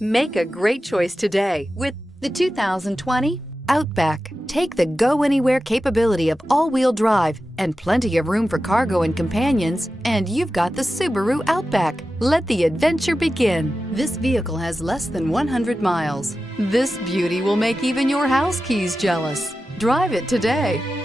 Make a great choice today with the 2020 Outback. Take the go-anywhere capability of all-wheel drive and plenty of room for cargo and companions, and you've got the Subaru Outback. Let the adventure begin. This vehicle has less than 100 miles. This beauty will make even your house keys jealous. Drive it today.